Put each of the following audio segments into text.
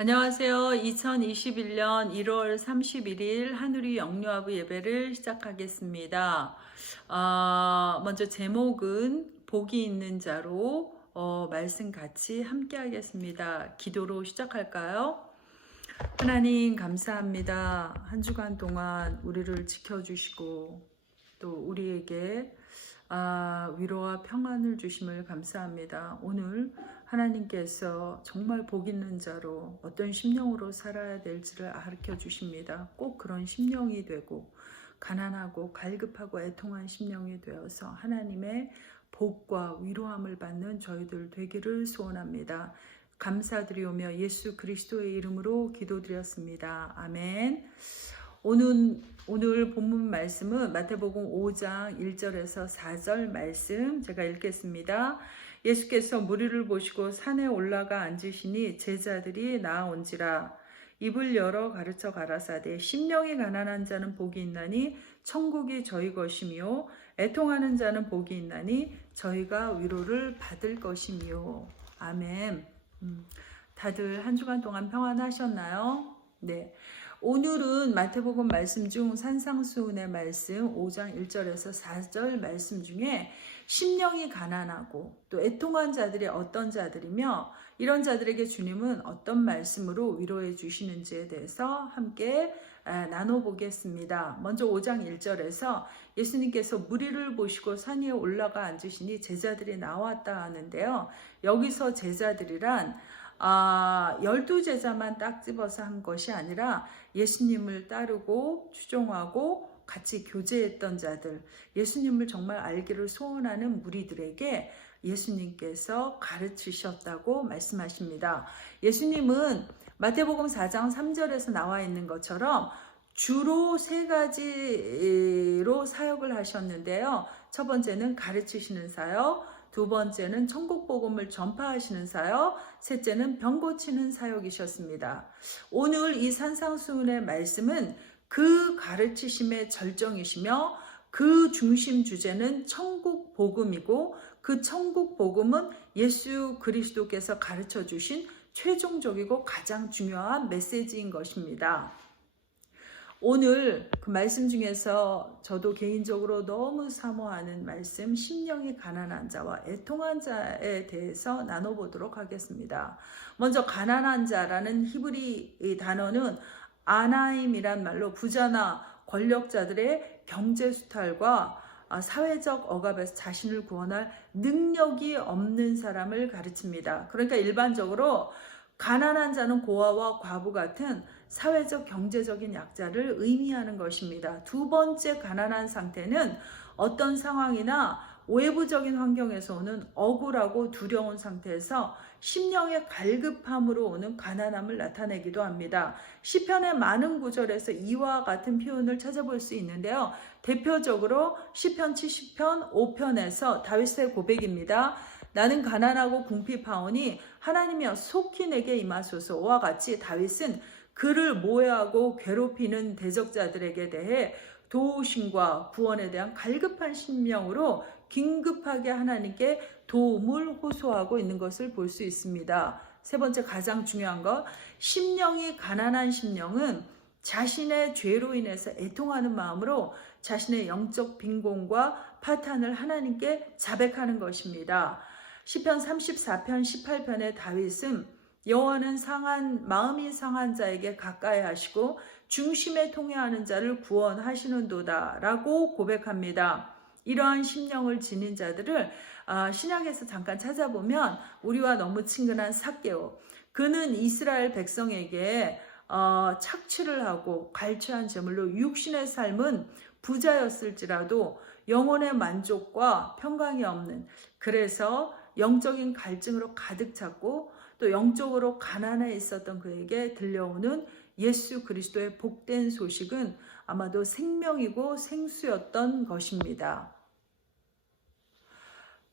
안녕하세요. 2021년 1월 31일 한우리 영유아부 예배를 시작하겠습니다. 먼저 제목은 복이 있는 자로 말씀 같이 함께 하겠습니다. 기도로 시작할까요? 하나님 감사합니다. 한 주간 동안 우리를 지켜주시고 또 우리에게 위로와 평안을 주심을 감사합니다. 오늘 하나님께서 정말 복 있는 자로 어떤 심령으로 살아야 될지를 가르쳐 주십니다. 꼭 그런 심령이 되고 가난하고 갈급하고 애통한 심령이 되어서 하나님의 복과 위로함을 받는 저희들 되기를 소원합니다. 감사드리오며 예수 그리스도의 이름으로 기도드렸습니다. 아멘. 오늘 본문 말씀은 마태복음 5장 1절에서 4절 말씀 제가 읽겠습니다. 예수께서 무리를 보시고 산에 올라가 앉으시니 제자들이 나아온지라. 입을 열어 가르쳐 가라사대 심령이 가난한 자는 복이 있나니 천국이 저희 것이며 애통하는 자는 복이 있나니 저희가 위로를 받을 것이며. 아멘. 다들 한 주간 동안 평안하셨나요? 네. 오늘은 마태복음 말씀 중 산상수훈의 말씀 5장 1절에서 4절 말씀 중에 심령이 가난하고 또 애통한 자들이 어떤 자들이며 이런 자들에게 주님은 어떤 말씀으로 위로해 주시는지에 대해서 함께 나눠보겠습니다. 먼저 5장 1절에서 예수님께서 무리를 보시고 산 위에 올라가 앉으시니 제자들이 나왔다 하는데요. 여기서 제자들이란 12제자만 딱 집어서 한 것이 아니라 예수님을 따르고 추종하고 같이 교제했던 자들, 예수님을 정말 알기를 소원하는 무리들에게 예수님께서 가르치셨다고 말씀하십니다. 예수님은 마태복음 4장 3절에서 나와 있는 것처럼 주로 세 가지로 사역을 하셨는데요. 첫 번째는 가르치시는 사역, 두 번째는 천국 복음을 전파하시는 사역, 셋째는 병 고치는 사역이셨습니다. 오늘 이 산상수훈의 말씀은 그 가르치심의 절정이시며 그 중심 주제는 천국 복음이고 그 천국 복음은 예수 그리스도께서 가르쳐 주신 최종적이고 가장 중요한 메시지인 것입니다. 오늘 그 말씀 중에서 저도 개인적으로 너무 사모하는 말씀, 심령이 가난한 자와 애통한 자에 대해서 나눠보도록 하겠습니다. 먼저 가난한 자라는 히브리 단어는 아나임이란 말로 부자나 권력자들의 경제수탈과 사회적 억압에서 자신을 구원할 능력이 없는 사람을 가르칩니다. 그러니까 일반적으로 가난한 자는 고아와 과부 같은 사회적 경제적인 약자를 의미하는 것입니다. 두 번째 가난한 상태는 어떤 상황이나 외부적인 환경에서 오는 억울하고 두려운 상태에서 심령의 갈급함으로 오는 가난함을 나타내기도 합니다. 시편의 많은 구절에서 이와 같은 표현을 찾아볼 수 있는데요. 대표적으로 시편 70편 5편에서 다윗의 고백입니다. 나는 가난하고 궁핍하오니 하나님이여 속히 내게 임하소서와 같이 다윗은 그를 모해하고 괴롭히는 대적자들에게 대해 도우심과 구원에 대한 갈급한 심령으로 긴급하게 하나님께 도움을 호소하고 있는 것을 볼 수 있습니다. 세 번째 가장 중요한 것, 심령이 가난한 심령은 자신의 죄로 인해서 애통하는 마음으로 자신의 영적 빈곤과 파탄을 하나님께 자백하는 것입니다. 시편 34편 18편의 다윗은 여호와는 마음이 상한 자에게 가까이 하시고 중심에 통해하는 자를 구원하시는도다 라고 고백합니다. 이러한 심령을 지닌 자들을 신약에서 잠깐 찾아보면 우리와 너무 친근한 삭개오, 그는 이스라엘 백성에게 착취를 하고 갈취한 제물로 육신의 삶은 부자였을지라도 영혼의 만족과 평강이 없는, 그래서 영적인 갈증으로 가득 찼고 또 영적으로 가난해 있었던 그에게 들려오는 예수 그리스도의 복된 소식은 아마도 생명이고 생수였던 것입니다.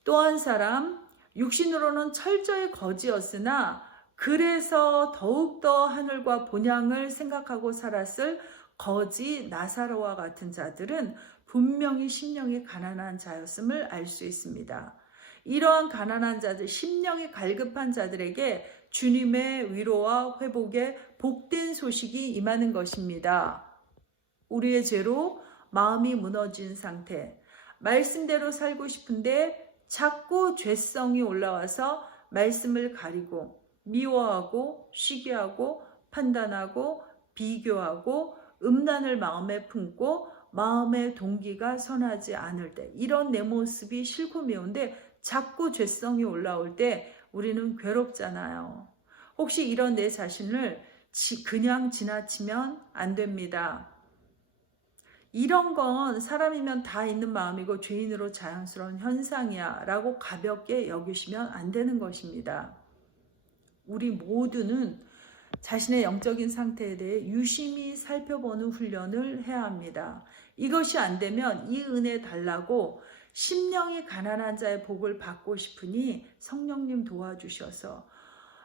또 한 사람, 육신으로는 철저히 거지였으나 그래서 더욱더 하늘과 본향을 생각하고 살았을 거지 나사로와 같은 자들은 분명히 심령이 가난한 자였음을 알 수 있습니다. 이러한 가난한 자들, 심령이 갈급한 자들에게 주님의 위로와 회복의 복된 소식이 임하는 것입니다. 우리의 죄로 마음이 무너진 상태, 말씀대로 살고 싶은데 자꾸 죄성이 올라와서 말씀을 가리고 미워하고 시기하고 판단하고 비교하고 음란을 마음에 품고 마음의 동기가 선하지 않을 때, 이런 내 모습이 싫고 미운데 자꾸 죄성이 올라올 때 우리는 괴롭잖아요. 혹시 이런 내 자신을 그냥 지나치면 안 됩니다. 이런 건 사람이면 다 있는 마음이고 죄인으로 자연스러운 현상이야 라고 가볍게 여기시면 안 되는 것입니다. 우리 모두는 자신의 영적인 상태에 대해 유심히 살펴보는 훈련을 해야 합니다. 이것이 안 되면 이 은혜 달라고 심령이 가난한 자의 복을 받고 싶으니 성령님 도와주셔서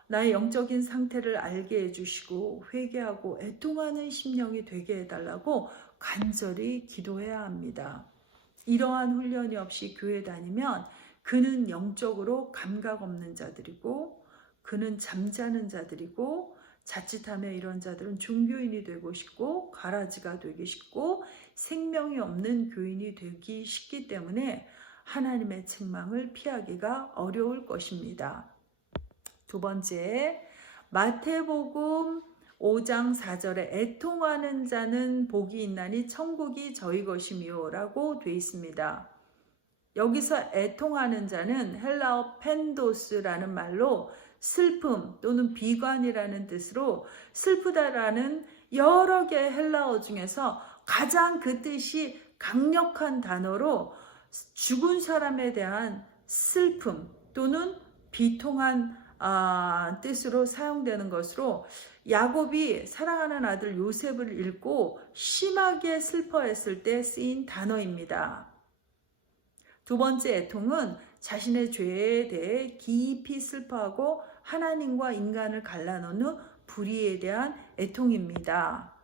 나의 영적인 상태를 알게 해주시고 회개하고 애통하는 심령이 되게 해달라고 간절히 기도해야 합니다. 이러한 훈련이 없이 교회 다니면 그는 영적으로 감각 없는 자들이고 그는 잠자는 자들이고 자칫하면 이런 자들은 종교인이 되고 싶고 가라지가 되기 쉽고 생명이 없는 교인이 되기 쉽기 때문에 하나님의 책망을 피하기가 어려울 것입니다. 두 번째, 마태복음 5장 4절에 애통하는 자는 복이 있나니 천국이 저희 것이며 라고 되어 있습니다. 여기서 애통하는 자는 헬라어 펜도스라는 말로 슬픔 또는 비관이라는 뜻으로 슬프다라는 여러 개의 헬라어 중에서 가장 그 뜻이 강력한 단어로 죽은 사람에 대한 슬픔 또는 비통한 뜻으로 사용되는 것으로 야곱이 사랑하는 아들 요셉을 잃고 심하게 슬퍼했을 때 쓰인 단어입니다. 두 번째 애통은 자신의 죄에 대해 깊이 슬퍼하고 하나님과 인간을 갈라놓는 불의에 대한 애통입니다.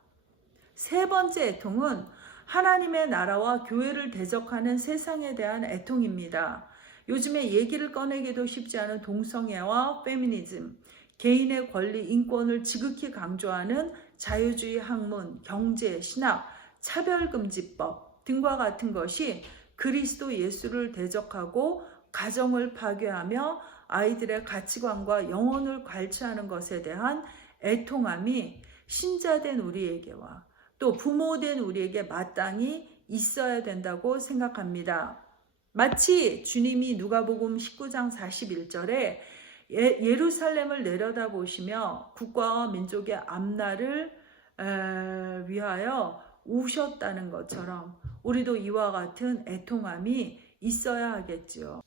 세 번째 애통은 하나님의 나라와 교회를 대적하는 세상에 대한 애통입니다. 요즘에 얘기를 꺼내기도 쉽지 않은 동성애와 페미니즘, 개인의 권리, 인권을 지극히 강조하는 자유주의 학문, 경제, 신학, 차별금지법 등과 같은 것이 그리스도 예수를 대적하고 가정을 파괴하며 아이들의 가치관과 영혼을 괄취하는 것에 대한 애통함이 신자된 우리에게와 또 부모된 우리에게 마땅히 있어야 된다고 생각합니다. 마치 주님이 누가복음 19장 41절에 예루살렘을 내려다보시며 국가와 민족의 앞날을 위하여 우셨다는 것처럼 우리도 이와 같은 애통함이 있어야 하겠지요.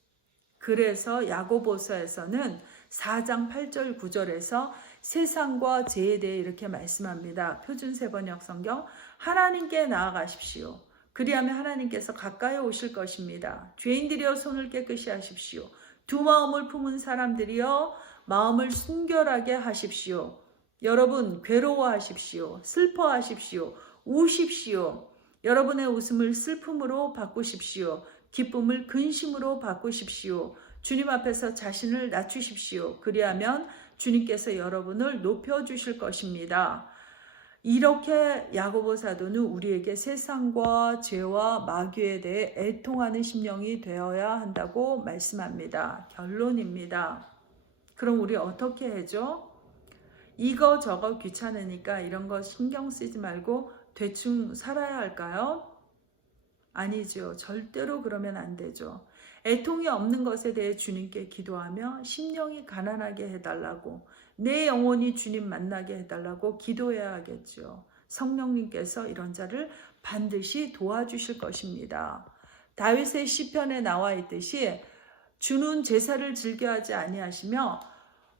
그래서 야고보서에서는 4장 8절 9절에서 세상과 죄에 대해 이렇게 말씀합니다. 표준 세번역 성경, 하나님께 나아가십시오. 그리하면 하나님께서 가까이 오실 것입니다. 죄인들이여 손을 깨끗이 하십시오. 두 마음을 품은 사람들이여 마음을 순결하게 하십시오. 여러분 괴로워하십시오. 슬퍼하십시오. 우십시오. 여러분의 웃음을 슬픔으로 바꾸십시오. 기쁨을 근심으로 바꾸십시오. 주님 앞에서 자신을 낮추십시오. 그리하면 주님께서 여러분을 높여주실 것입니다. 이렇게 야고보 사도는 우리에게 세상과 죄와 마귀에 대해 애통하는 심령이 되어야 한다고 말씀합니다. 결론입니다. 그럼 우리 어떻게 해죠? 이거 저거 귀찮으니까 이런 거 신경 쓰지 말고 대충 살아야 할까요? 아니죠. 절대로 그러면 안 되죠. 애통이 없는 것에 대해 주님께 기도하며 심령이 가난하게 해달라고, 내 영혼이 주님 만나게 해달라고 기도해야 하겠죠. 성령님께서 이런 자를 반드시 도와주실 것입니다. 다윗의 시편에 나와 있듯이 주는 제사를 즐겨하지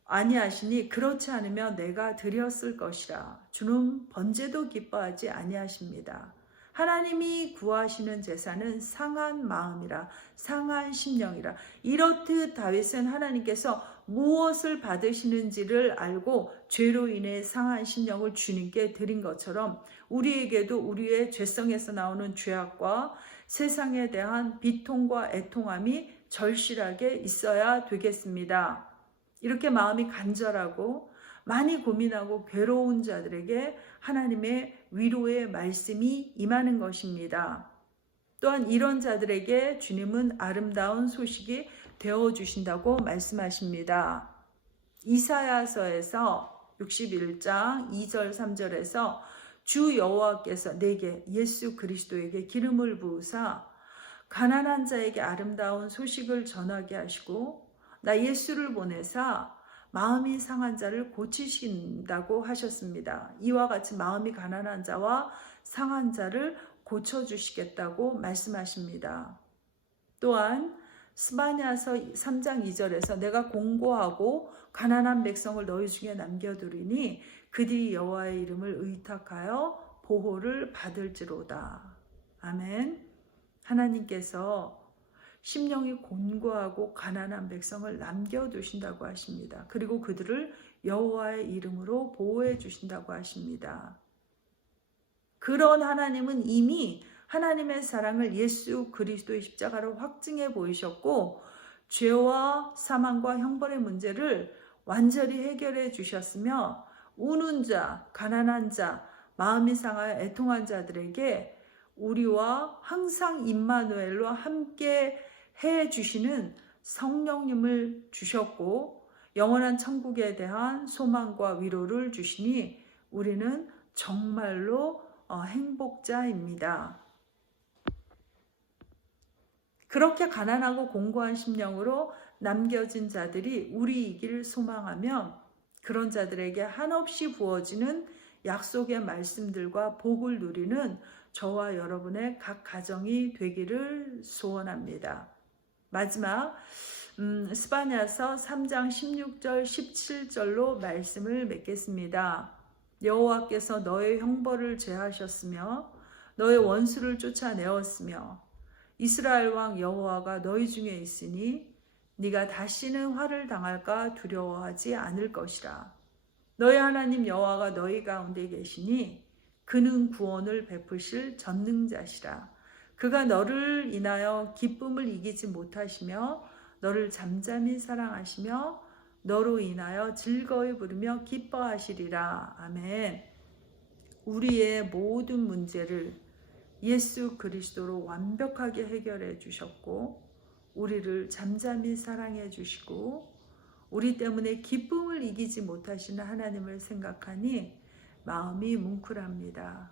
아니하시니 그렇지 않으면 내가 드렸을 것이라. 주는 번제도 기뻐하지 아니하십니다. 하나님이 구하시는 제사는 상한 마음이라, 상한 심령이라. 이렇듯 다윗은 하나님께서 무엇을 받으시는지를 알고 죄로 인해 상한 심령을 주님께 드린 것처럼 우리에게도 우리의 죄성에서 나오는 죄악과 세상에 대한 비통과 애통함이 절실하게 있어야 되겠습니다. 이렇게 마음이 간절하고 많이 고민하고 괴로운 자들에게 하나님의 위로의 말씀이 임하는 것입니다. 또한 이런 자들에게 주님은 아름다운 소식이 되어주신다고 말씀하십니다. 이사야서에서 61장 2절 3절에서 주 여호와께서 내게 예수 그리스도에게 기름을 부으사 가난한 자에게 아름다운 소식을 전하게 하시고 나 예수를 보내사 마음이 상한 자를 고치신다고 하셨습니다. 이와 같이 마음이 가난한 자와 상한 자를 고쳐주시겠다고 말씀하십니다. 또한 스바냐서 3장 2절에서 내가 공고하고 가난한 백성을 너희 중에 남겨두리니 그들이 여호와의 이름을 의탁하여 보호를 받을지로다. 아멘. 하나님께서 심령이 곤고하고 가난한 백성을 남겨두신다고 하십니다. 그리고 그들을 여호와의 이름으로 보호해 주신다고 하십니다. 그런 하나님은 이미 하나님의 사랑을 예수 그리스도의 십자가로 확증해 보이셨고 죄와 사망과 형벌의 문제를 완전히 해결해 주셨으며 우는 자, 가난한 자, 마음이 상하여 애통한 자들에게 우리와 항상 임마누엘로 함께 해 주시는 성령님을 주셨고 영원한 천국에 대한 소망과 위로를 주시니 우리는 정말로 행복자입니다. 그렇게 가난하고 공고한 심령으로 남겨진 자들이 우리이기를 소망하며 그런 자들에게 한없이 부어지는 약속의 말씀들과 복을 누리는 저와 여러분의 각 가정이 되기를 소원합니다. 마지막 스바냐서 3장 16절 17절로 말씀을 맺겠습니다. 여호와께서 너의 형벌을 제하셨으며 너의 원수를 쫓아내었으며 이스라엘 왕 여호와가 너희 중에 있으니 네가 다시는 화를 당할까 두려워하지 않을 것이라. 너희 하나님 여호와가 너희 가운데 계시니 그는 구원을 베푸실 전능자시라. 그가 너를 인하여 기쁨을 이기지 못하시며 너를 잠잠히 사랑하시며 너로 인하여 즐거이 부르며 기뻐하시리라. 아멘. 우리의 모든 문제를 예수 그리스도로 완벽하게 해결해 주셨고 우리를 잠잠히 사랑해 주시고 우리 때문에 기쁨을 이기지 못하시는 하나님을 생각하니 마음이 뭉클합니다.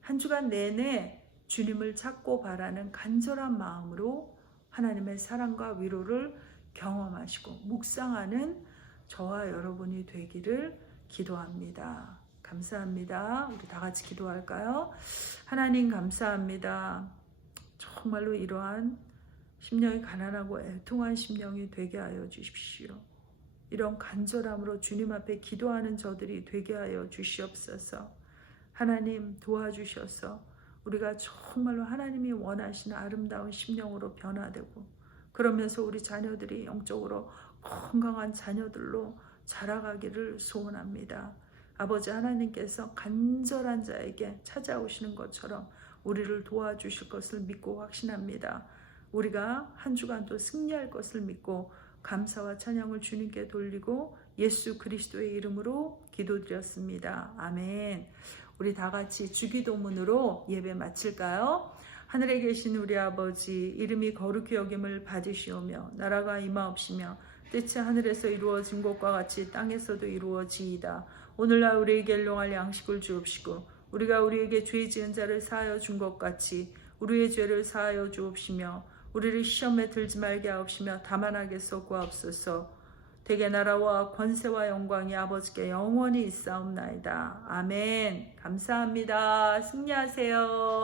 한 주간 내내 주님을 찾고 바라는 간절한 마음으로 하나님의 사랑과 위로를 경험하시고 묵상하는 저와 여러분이 되기를 기도합니다. 감사합니다. 우리 다 같이 기도할까요? 하나님 감사합니다. 정말로 이러한 심령이 가난하고 애통한 심령이 되게 하여 주십시오. 이런 간절함으로 주님 앞에 기도하는 저들이 되게 하여 주시옵소서. 하나님 도와주셔서 우리가 정말로 하나님이 원하시는 아름다운 심령으로 변화되고 그러면서 우리 자녀들이 영적으로 건강한 자녀들로 자라가기를 소원합니다. 아버지 하나님께서 간절한 자에게 찾아오시는 것처럼 우리를 도와주실 것을 믿고 확신합니다. 우리가 한 주간도 승리할 것을 믿고 감사와 찬양을 주님께 돌리고 예수 그리스도의 이름으로 기도드렸습니다. 아멘. 우리 다 같이 주기도문으로 예배 마칠까요? 하늘에 계신 우리 아버지 이름이 거룩히 여김을 받으시오며 나라가 임하옵시며 뜻이 하늘에서 이루어진 것과 같이 땅에서도 이루어지이다. 오늘날 우리에게 일용할 양식을 주옵시고 우리가 우리에게 죄 지은 자를 사하여 준 것 같이 우리의 죄를 사하여 주옵시며 우리를 시험에 들지 말게 하옵시며 다만 악에서 구하옵소서. 대개 나라와 권세와 영광이 아버지께 영원히 있사옵나이다. 아멘. 감사합니다. 승리하세요.